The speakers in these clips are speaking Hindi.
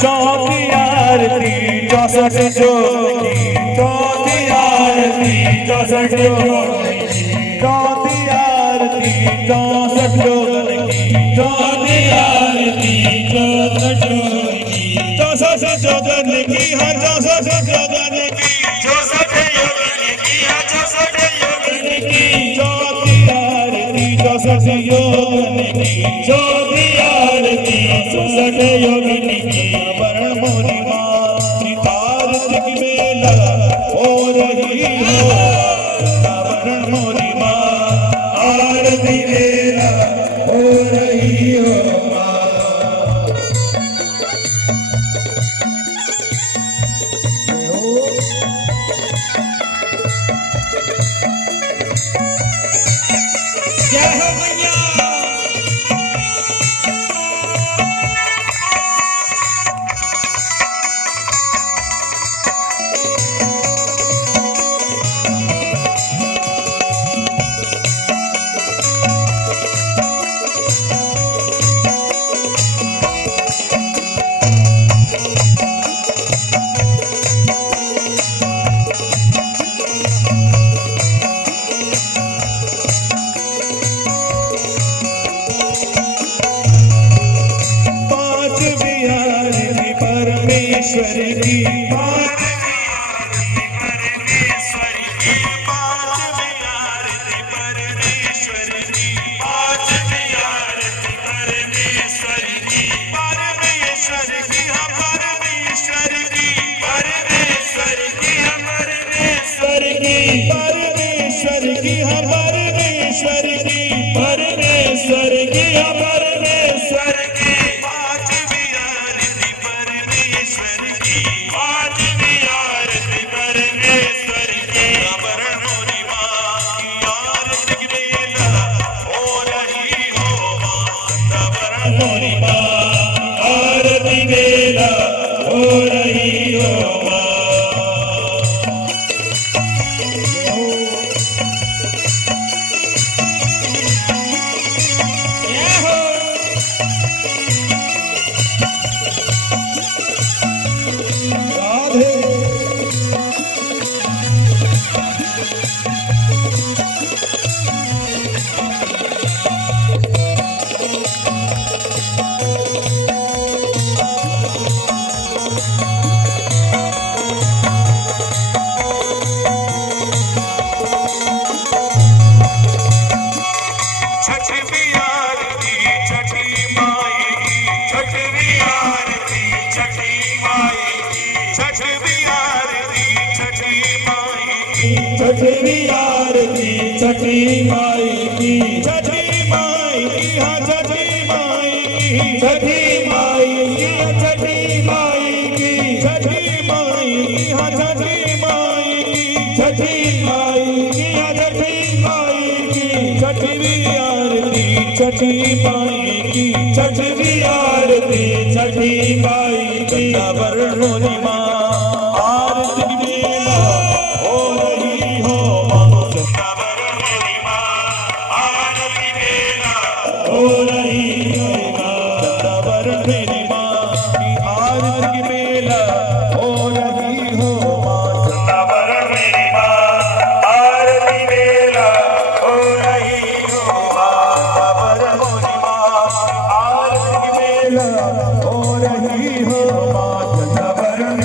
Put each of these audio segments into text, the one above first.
चौथी आरती 64 जोग की, चौथी आरती 64 जोग की, चौथी आरती 64 जोग की, चौथी आरती 64 जोग की, 64 जोगन की, हाँ 64 जोगन की, 64 योगन की, हाँ 64 योगन की, चौथी आरती 64 योगन की, चौथी आरती 64 योगन की। वरण मोरी माँ आरती की बेला हो रही हो, वरण मोरी माँ आरती बेला हो रही हो। जय हो मैया। परमेश्वर की, पांचवी आरती परमेश्वर की, पांचवी आरती परमेश्वर की, पांचवी आरती परमेश्वर की, परमेश्वर की, हाँ परमेश्वर की, परमेश्वर की, हाँ परमेश्वर की, परमेश्वर की, हाँ परमेश्वर की, परमेश्वर की, हाँ परमेश्वर की, पांचवी आरती परमेश्वर की, पांचवी आरती परमेश्वर की। वरण मोरी माँ की आरती की बेला हो रही हो, वरण मोरी माँ आरती बेला हो रही हो। छठवीं आरती छठी माई की, छठवीं आरती छठी माई की, छठवीं आरती छठी माई की, छठवीं आरती छठी माई की, छठी माई की, हाँ छठी माई की, छठी माई की, हाँ छठी माई की, छठी माई की, हाँ छठी माई की, छठी माई की, हाँ छठी माई की, छठवीं आरती छठी माई की, छठवीं आरती छठी माई की। वरण मोरी माँ आरती की बेला हो रही हो, वरण मोरी माँ आरती बेला हो रही हो, वरण मेरी माँ की आरती की बेला हो रही हो, वरण मेरी माँ आरती बेला हो रही हो, वरण मोरी माँ आरती की बेला हो रही हो, वरण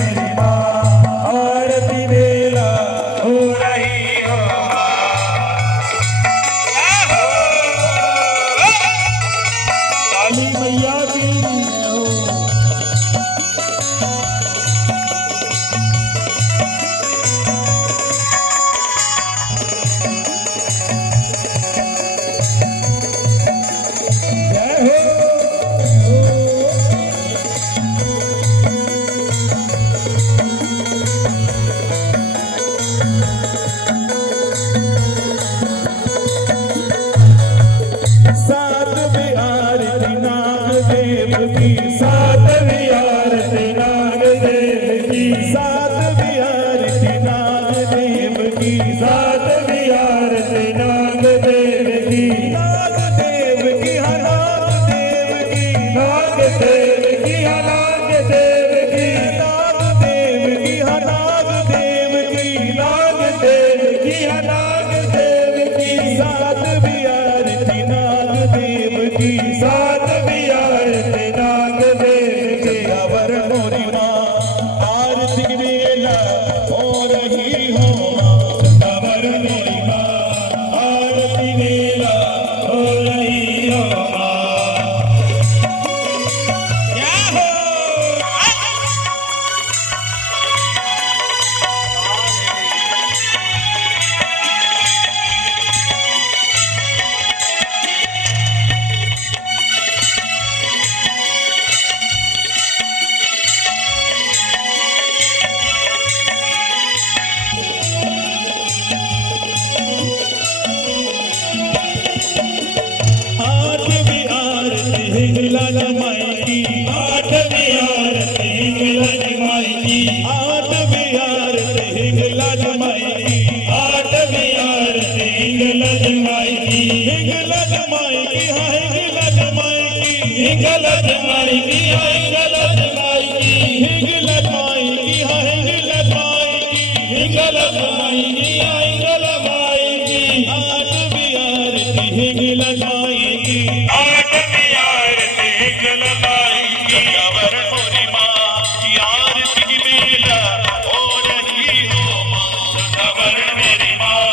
हिंगलाज माई की, आठवीं आरती हिंगलाज माई की, आठवीं आरती हिंगलाज माई की, आठवीं आरती हिंगलाज माई की, हिंगलाज माई की, हाँ हिंगलाज माई की, हिंगलाज माई की, हाँ हिंगलाज माई की, हिंगलाज माई की, हाँ हिंगलाज माई की, हिंगलाज माई की, हाँ हिंगलाज माई की, आठवीं आरती हिंगलाज माई की, आठवीं आरती हिंगलाज माई की, सदावर मोरी माँ की आरती की बेला हो रही हो माँ, सदावर मेरी माँ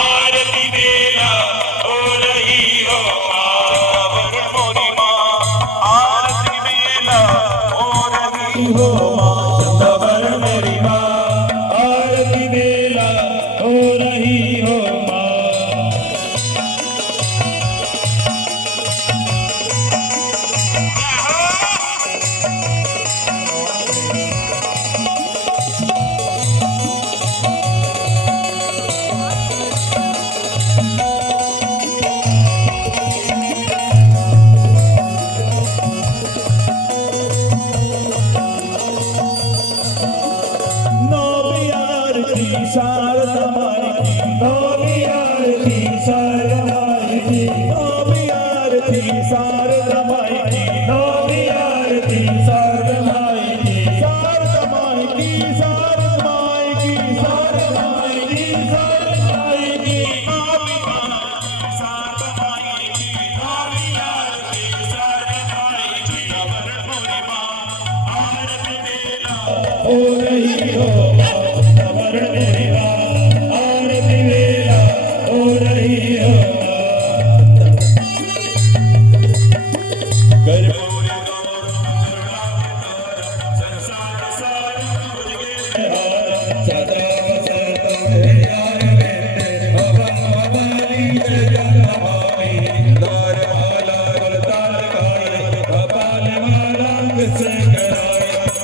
आरती बेला हो रही हो माँ, सदावर मोरी माँ आरती बेला हो रही हो माँ, सदावर मेरी माँ आरती बेला हो रही हो माँ। नौवीं आरती शारदा माई की, नौवीं आरती शारदा माई की, नौवीं आरती शारदा माई की, नौवीं आरती शारदा माई की, शारदा माई की, शारदा माई की, शारदा माई की, शारदा माई की, नौवीं आरती शारदा माई की, नौवीं आरती शारदा माई की, सदावर मोरी माँ आरती बेला हो रही हो माँ, सदावर मेरी माँ आरती बेला हो रही हो माँ। कर्पूरी गौरम करुणावतारम संसार सारम भुजगेन्द्रहारम सदा वसतं हृदयारविन्दे भवं भवानी च जन्मभूमि द्वारपाला वरदानकाय कपालमालाङ्गशेखराय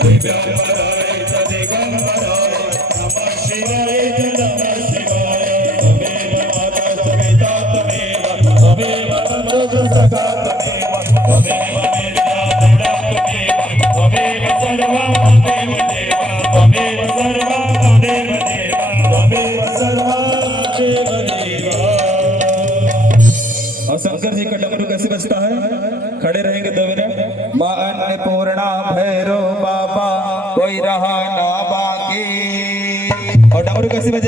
दिव्याम्बराय च दिगम्बराय नमः शिवाय च नमः शिवाय। त्वमेव माता त्वमेता त्वमेव त्वमेव बन्धुः सखा त्वमेव त्वमेव मेरिता पिता त्वमेव त्वमेव सर्वं त्वमेव देवा त्वमेव सर्वं त्वमेव देवा त्वमेव सर्वं देव देवा। और शंकर जी का डमरू कैसे बजता है? खड़े रहेंगे 2 मिनट। माँ अन्नपूर्णा भैरव बाबा कोई रहा ना बाकी। और डमरू कैसे बजे?